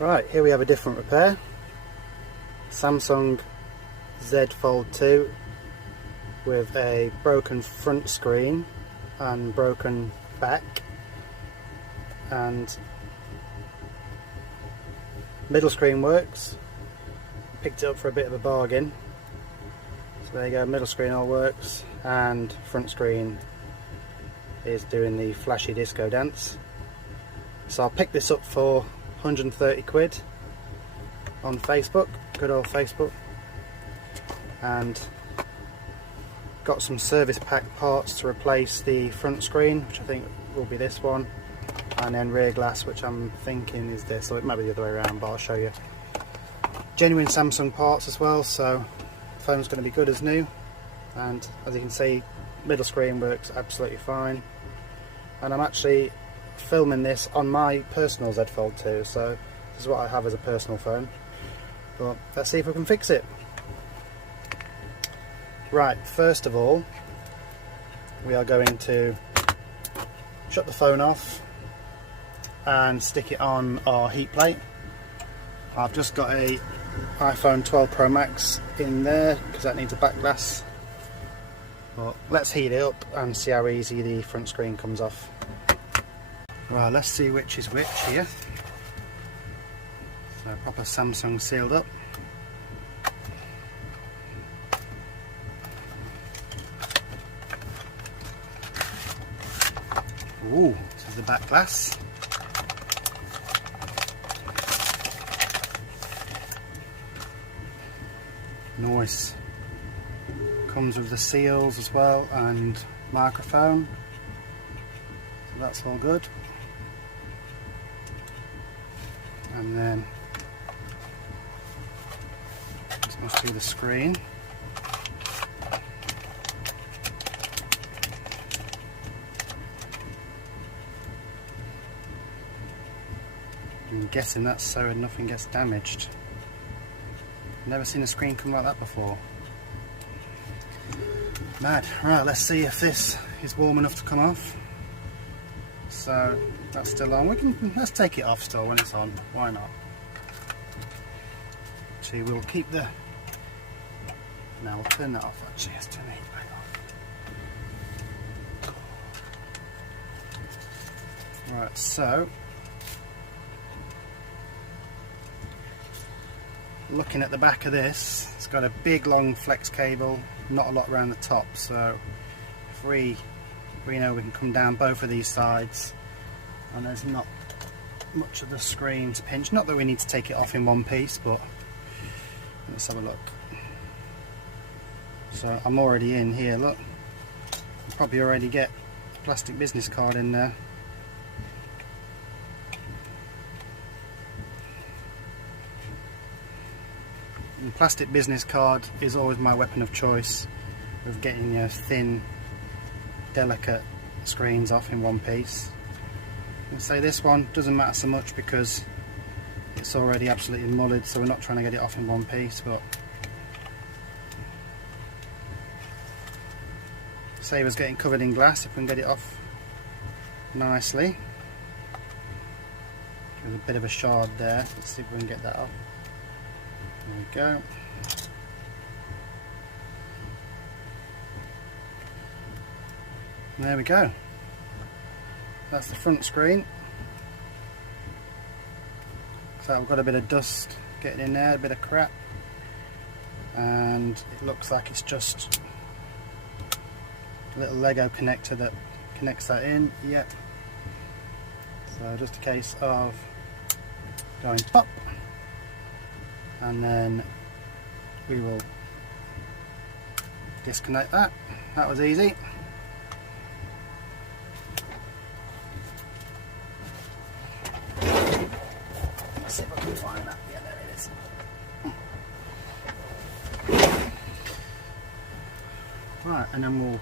Right, here we have a different repair. Samsung Zfold 2 with a broken front screen and broken back, and middle screen works. Picked it up for a bit of a bargain. So there you go, middle screen all works and front screen is doing the flashy disco dance. So I'll pick this up for 130 quid on Facebook, good old Facebook, and got some service pack parts to replace the front screen, which I think will be this one, and then rear glass, which I'm thinking is this, or it might be the other way around, but I'll show you. Genuine Samsung parts as well, so the phone's going to be good as new, and as you can see, middle screen works absolutely fine. And I'm actually filming this on my personal Zfold 2, so this is what I have as a personal phone, but let's see if we can fix it. Right, first of all we are going to shut the phone off and stick it on our heat plate. I've just got a iPhone 12 Pro Max in there because that needs a back glass, but let's heat it up and see how easy the front screen comes off. Right, let's see which is which here. So proper Samsung sealed up. Ooh, this is the back glass. Nice. Comes with the seals as well and microphone. So that's all good. And then this must be the screen. I'm guessing that's so nothing gets damaged. Never seen a screen come like that before. Mad. Right, let's see if this is warm enough to come off. So that's still on. Let's take it off still when it's on. Why not? Actually, we'll keep the. Now we'll turn that off. Actually, let's turn the heat back off. Right, so looking at the back of this, it's got a big long flex cable, not a lot around the top. So if we know we can come down both of these sides, and there's not much of the screen to pinch. Not that we need to take it off in one piece, but let's have a look. So I'm already in here, look. I'll probably already get a plastic business card in there. And plastic business card is always my weapon of choice with getting thin, delicate screens off in one piece. I'd say this one doesn't matter so much because it's already absolutely mullered, so we're not trying to get it off in one piece, but save us getting covered in glass if we can get it off nicely. There's a bit of a shard there, let's see if we can get that off. There we go. There we go. That's the front screen. So I've got a bit of dust getting in there, a bit of crap, and it looks like it's just a little Lego connector that connects that in. Yep. So just a case of going pop, and then we will disconnect that. That was easy. Let's see if I can find that. Yeah, there it is. Right, and then we'll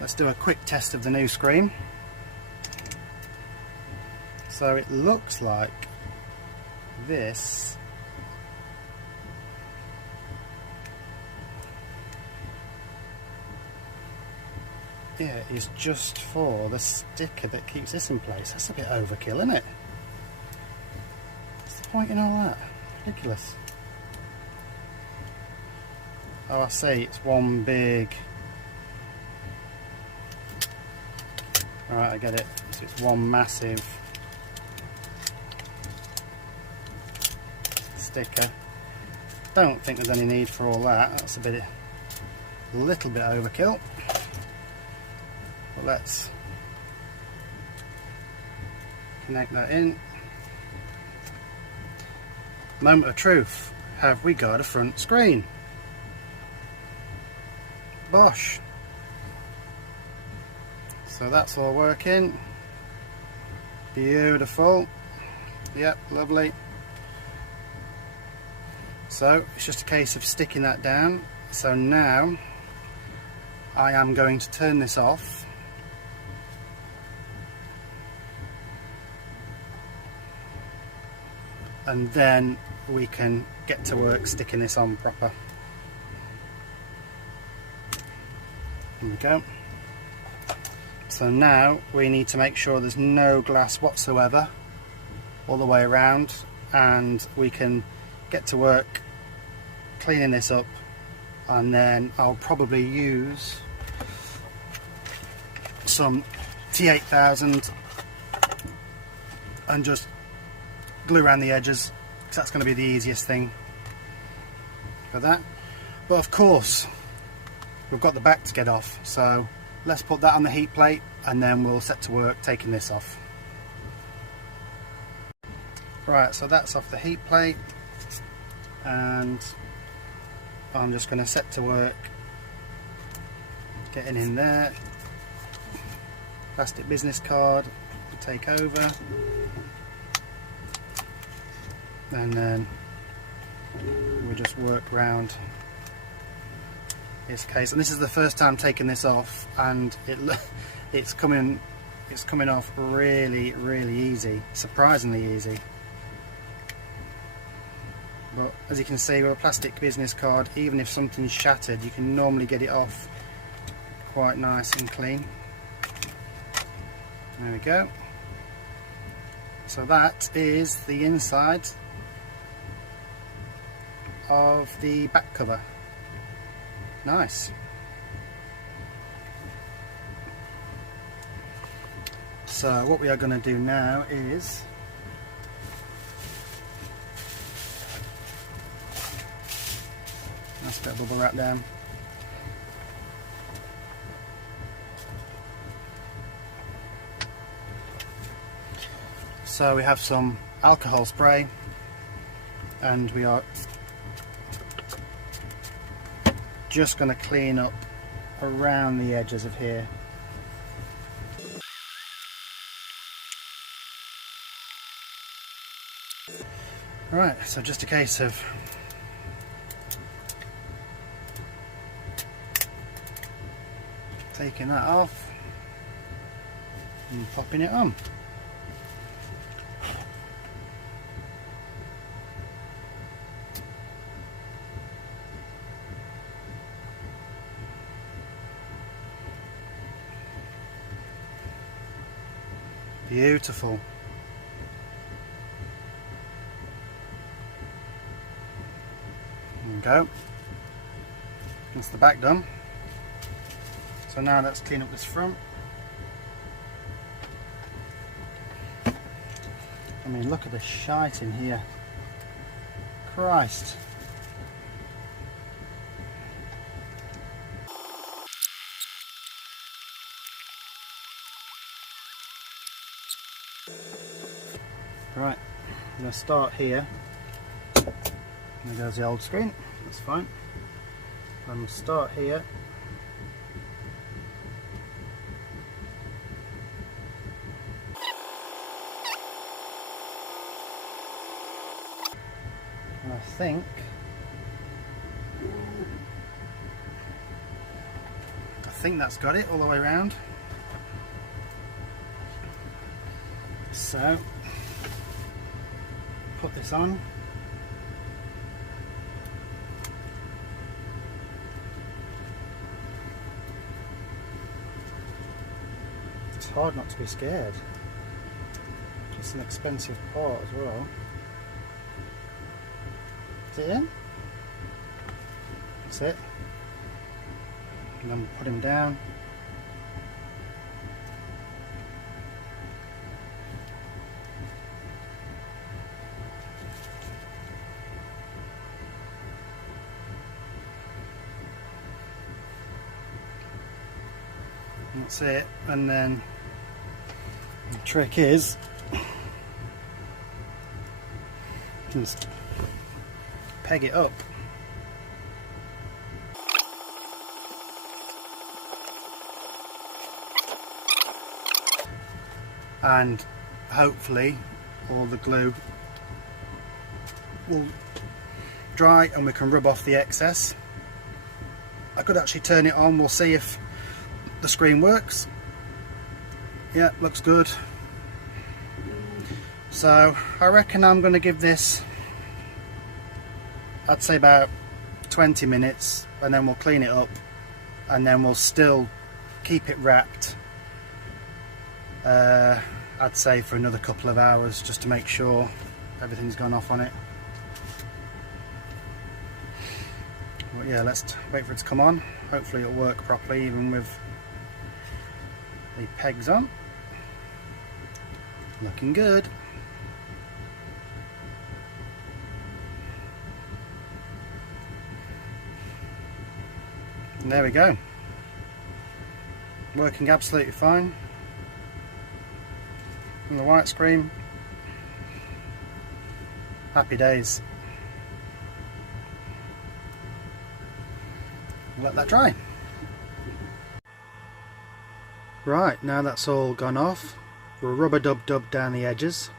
let's do a quick test of the new screen. So it looks like this is just for the sticker that keeps this in place. That's a bit overkill, isn't it? point in all that? Ridiculous. Oh, I see, it's one big... Alright, I get it. So it's one massive sticker. Don't think there's any need for all that. That's a little bit overkill. But let's connect that in. Moment of truth. Have we got a front screen? Bosh. So that's all working. Beautiful. Yep, lovely. So it's just a case of sticking that down. So now I am going to turn this off. And then we can get to work sticking this on proper. There we go. So now we need to make sure there's no glass whatsoever all the way around, and we can get to work cleaning this up, and then I'll probably use some T8000 and just glue around the edges, because that's going to be the easiest thing for that. But of course we've got the back to get off, so let's put that on the heat plate and then we'll set to work taking this off. Right, so that's off the heat plate, and I'm just going to set to work getting in there. Plastic business card to take over, and then we'll just work round this case. And this is the first time taking this off, and it's coming off really easy, surprisingly easy. But as you can see, with a plastic business card, even if something's shattered, you can normally get it off quite nice and clean. There we go. So that is the inside of the back cover. Nice. So what we are going to do now is that's a bit of bubble wrap down. So we have some alcohol spray, and we are just going to clean up around the edges of here. Right, so just a case of taking that off and popping it on. Beautiful. There we go. That's the back done. So now let's clean up this front. I mean, look at the shite in here. Christ. Right, I'm going to start here. There goes the old screen, that's fine. I'm going to start here. And I think that's got it all the way around. So put this on. It's hard not to be scared. It's an expensive part as well. Put it in. That's it. And then put him down. That's it, and then the trick is just peg it up. And hopefully all the glue will dry and we can rub off the excess. I could actually turn it on, we'll see if the screen works. Yeah, looks good. So I reckon I'm going to give this, I'd say about 20 minutes, and then we'll clean it up, and then we'll still keep it wrapped, I'd say for another couple of hours, just to make sure everything's gone off on it. But yeah, let's wait for it to come on. Hopefully it'll work properly even with the pegs on. Looking good. And there we go. Working absolutely fine. And the white screen. Happy days. Let that dry. Right, now that's all gone off, we'll rubber dub down the edges,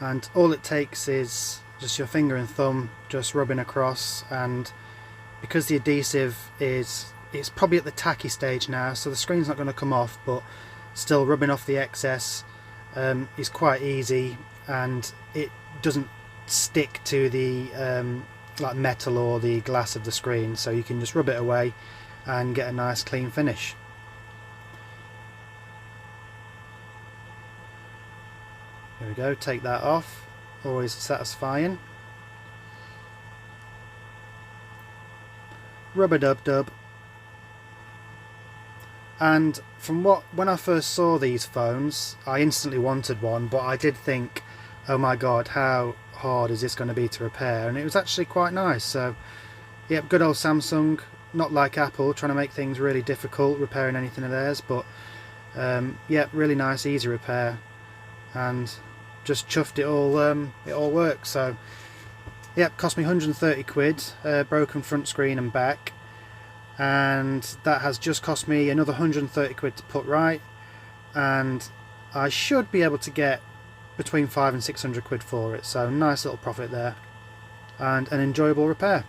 and all it takes is just your finger and thumb just rubbing across, and because the adhesive it's probably at the tacky stage now, so the screen's not going to come off, but still rubbing off the excess is quite easy, and it doesn't stick to the like metal or the glass of the screen, so you can just rub it away and get a nice clean finish. There we go, take that off, always satisfying. Rubber dub. And from when I first saw these phones, I instantly wanted one, but I did think, oh my god, how hard is this going to be to repair? And it was actually quite nice. So yep, good old Samsung, not like Apple trying to make things really difficult repairing anything of theirs, but yep, really nice, easy repair, and just chuffed it all works. So yep, cost me 130 quid, broken front screen and back, and that has just cost me another 130 quid to put right, and I should be able to get between 500 and 600 quid for it, so nice little profit there and an enjoyable repair.